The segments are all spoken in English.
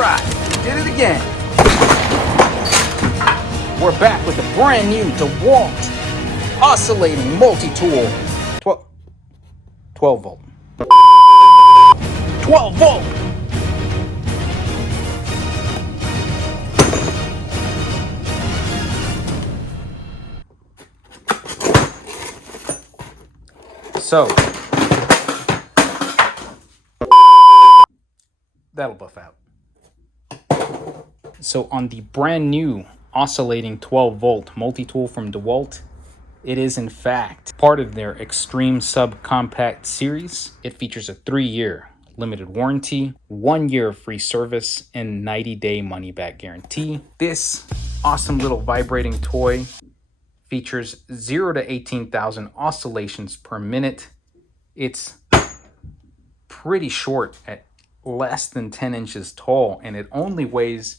right, did it again. We're back with a brand new DeWalt oscillating multi-tool. 12 volt. 12 volt. So, that'll buff out. So on the brand new oscillating 12 volt multi-tool from DeWalt, it is in fact part of their Extreme Subcompact series. It features a 3-year limited warranty, 1 year of free service, and 90-day money-back guarantee. This awesome little vibrating toy features 0 to 18,000 oscillations per minute. It's pretty short at less than 10 inches tall, and it only weighs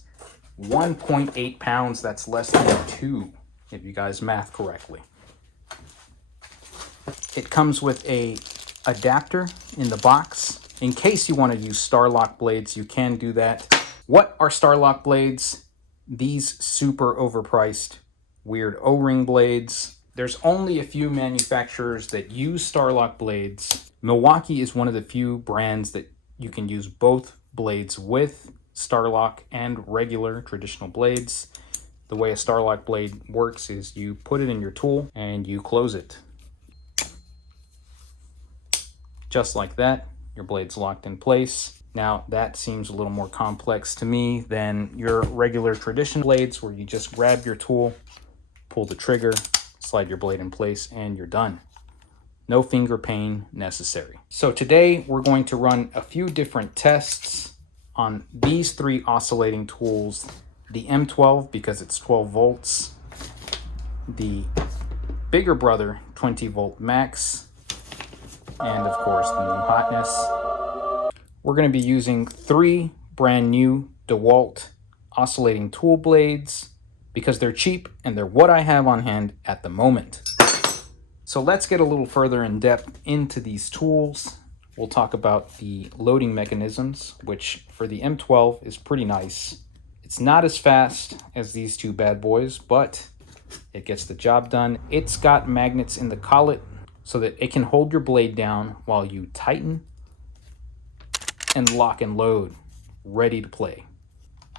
1.8 pounds. That's less than 2, if you guys math correctly. It comes with a adapter in the box. In case you want to use Starlock blades, you can do that. What are Starlock blades? These super overpriced, weird O-ring blades. There's only a few manufacturers that use Starlock blades. Milwaukee is one of the few brands that you can use both blades with, Starlock and regular traditional blades. The way a Starlock blade works is you put it in your tool and you close it. Just like that, your blade's locked in place. Now that seems a little more complex to me than your regular traditional blades where you just grab your tool, pull the trigger, slide your blade in place, and you're done. No finger pain necessary. So today we're going to run a few different tests on these 3 oscillating tools. The M12 because it's 12 volts, the bigger brother 20 volt max, and of course the new hotness. We're going to be using 3 brand new DeWalt oscillating tool blades because they're cheap and they're what I have on hand at the moment. So let's get a little further in depth into these tools. We'll talk about the loading mechanisms, which for the M12 is pretty nice. It's not as fast as these 2 bad boys, but it gets the job done. It's got magnets in the collet so that it can hold your blade down while you tighten and lock and load, ready to play.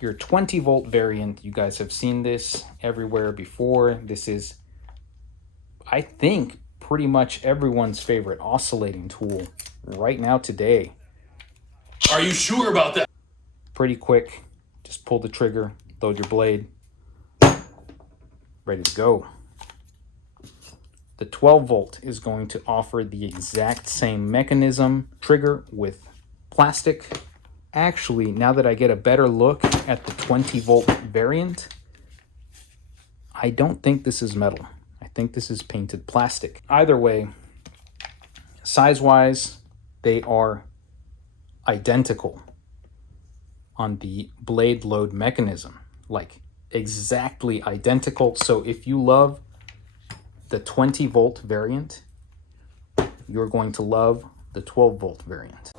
Your 20 volt variant, you guys have seen this everywhere before. This is, I think, pretty much everyone's favorite oscillating tool right now today. Are you sure about that? Pretty quick, just pull the trigger, load your blade, ready to go. The 12 volt is going to offer the exact same mechanism, trigger with plastic. Actually, now that I get a better look at the 20 volt variant, I don't think this is metal. I think this is painted plastic. Either way, size-wise, they are identical on the blade load mechanism, like exactly identical. So if you love the 20 volt variant, you're going to love the 12 volt variant.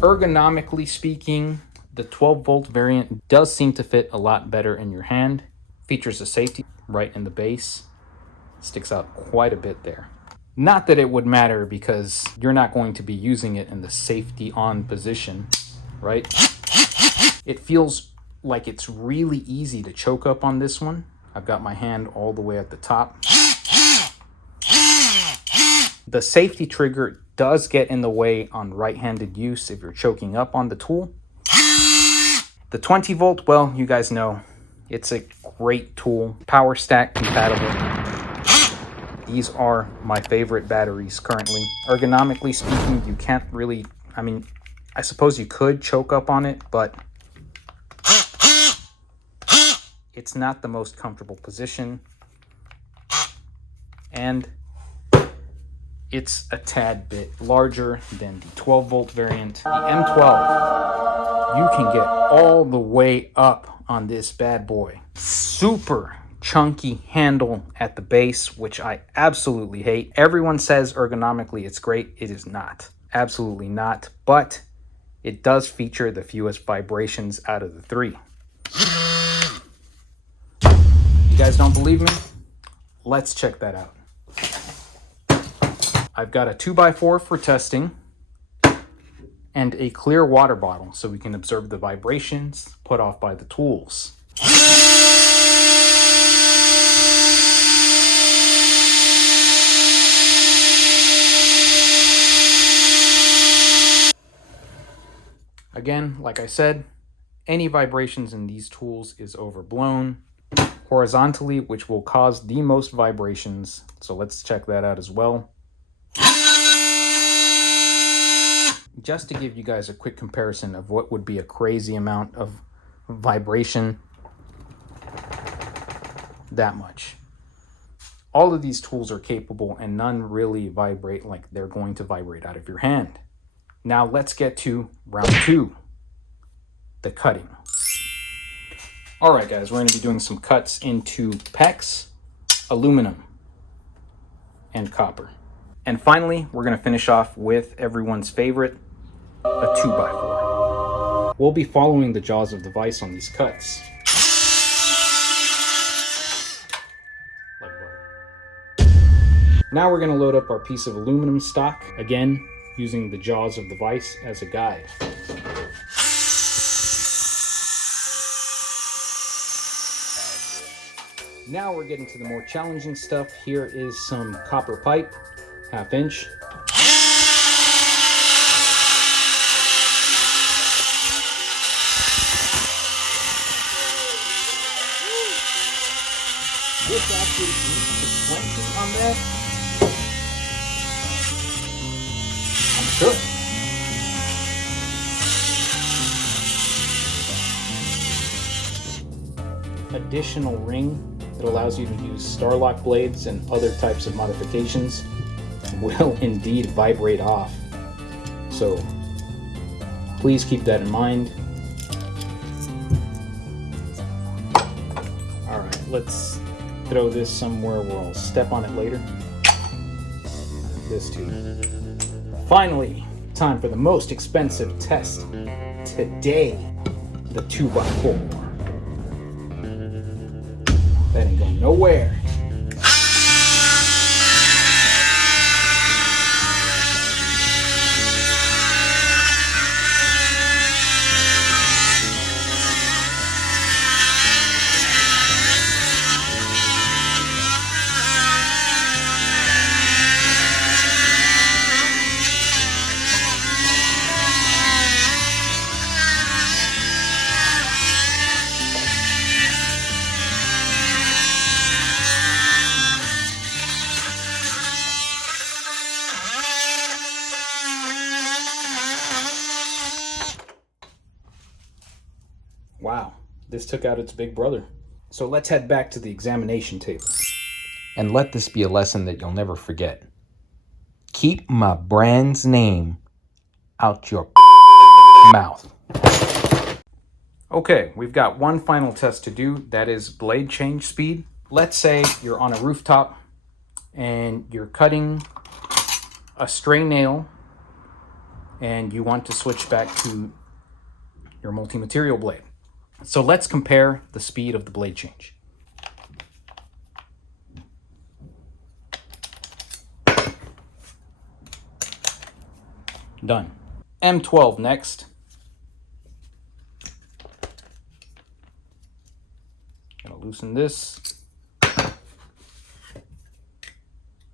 Ergonomically speaking, the 12 volt variant does seem to fit a lot better in your hand. Features a safety right in the base. Sticks out quite a bit there. Not that it would matter because you're not going to be using it in the safety on position, right? It feels like it's really easy to choke up on this one. I've got my hand all the way at the top. The safety trigger does get in the way on right-handed use if you're choking up on the tool. The 20 volt, well, you guys know, it's a great tool, power stack compatible. These are my favorite batteries currently. Ergonomically speaking, you can't really, I mean, I suppose you could choke up on it, but it's not the most comfortable position. And it's a tad bit larger than the 12 volt variant. The M12, you can get all the way up on this bad boy. Super chunky handle at the base, which I absolutely hate. Everyone says ergonomically it's great. It is not. Absolutely not. But it does feature the fewest vibrations out of the three. You guys don't believe me? Let's check that out. I've got a 2x4 for testing and a clear water bottle so we can observe the vibrations put off by the tools. Again, like I said, any vibrations in these tools is overblown. Horizontally, which will cause the most vibrations. So let's check that out as well. Just to give you guys a quick comparison of what would be a crazy amount of vibration. That much. All of these tools are capable and none really vibrate like they're going to vibrate out of your hand. Now let's get to round 2, the cutting. All right, guys, we're going to be doing some cuts into PEX, aluminum, and copper. And finally, we're going to finish off with everyone's favorite, a 2x4. We'll be following the jaws of the vise on these cuts. Now we're going to load up our piece of aluminum stock, again, using the jaws of the vise as a guide. Now we're getting to the more challenging stuff. Here is some copper pipe, 1/2 inch. This actually reaches 20 on that. I'm sure. Additional ring that allows you to use Starlock blades and other types of modifications will indeed vibrate off. So please keep that in mind. All right, let's throw this somewhere where I'll step on it later. This too. Finally, time for the most expensive test today, the 2x4. That ain't going nowhere. Wow, this took out its big brother. So let's head back to the examination table. And let this be a lesson that you'll never forget. Keep my brand's name out your mouth. Okay, we've got one final test to do. That is blade change speed. Let's say you're on a rooftop and you're cutting a stray nail and you want to switch back to your multi-material blade. So let's compare the speed of the blade change. Done. M12 next. Gonna loosen this.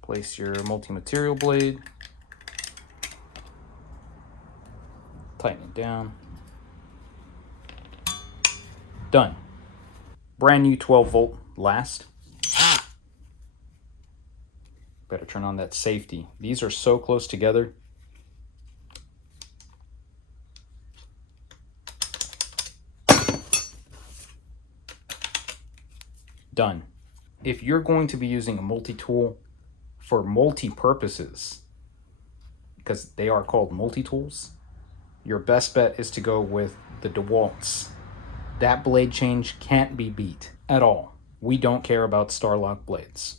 Place your multi-material blade. Tighten it down. Done. Brand new 12-volt last. Better turn on that safety. These are so close together. Done. If you're going to be using a multi-tool for multi-purposes, because they are called multi-tools, your best bet is to go with the DeWalts. That blade change can't be beat at all. We don't care about Starlock blades.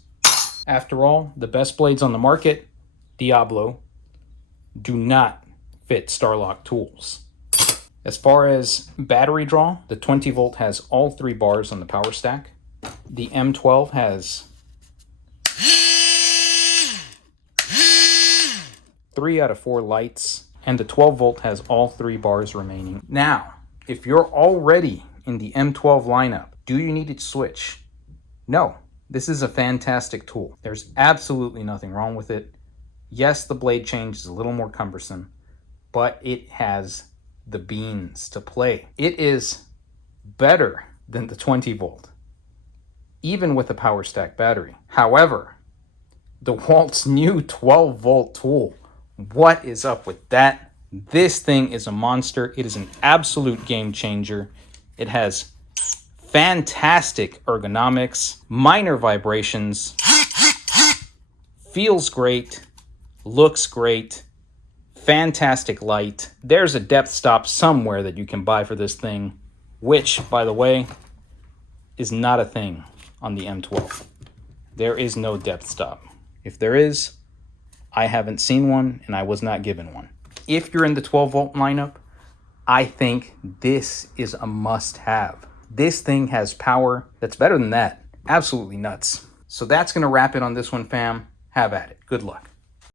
After all, the best blades on the market, Diablo, do not fit Starlock tools. As far as battery draw, the 20 volt has all 3 bars on the power stack. The M12 has 3 out of 4 lights, and the 12 volt has all 3 bars remaining. Now, if you're already in the M12 lineup, do you need to switch? No, this is a fantastic tool. There's absolutely nothing wrong with it. Yes, the blade change is a little more cumbersome, but it has the beans to play. It is better than the 20 volt, even with a power stack battery. However, DeWalt's new 12 volt tool, what is up with that? This thing is a monster. It is an absolute game changer. It has fantastic ergonomics, minor vibrations, feels great, looks great, fantastic light. There's a depth stop somewhere that you can buy for this thing, which, by the way, is not a thing on the M12. There is no depth stop. If there is, I haven't seen one and I was not given one. If you're in the 12 volt lineup, I think this is a must-have. This thing has power that's better than that. Absolutely nuts. So that's going to wrap it on this one, fam. Have at it. Good luck.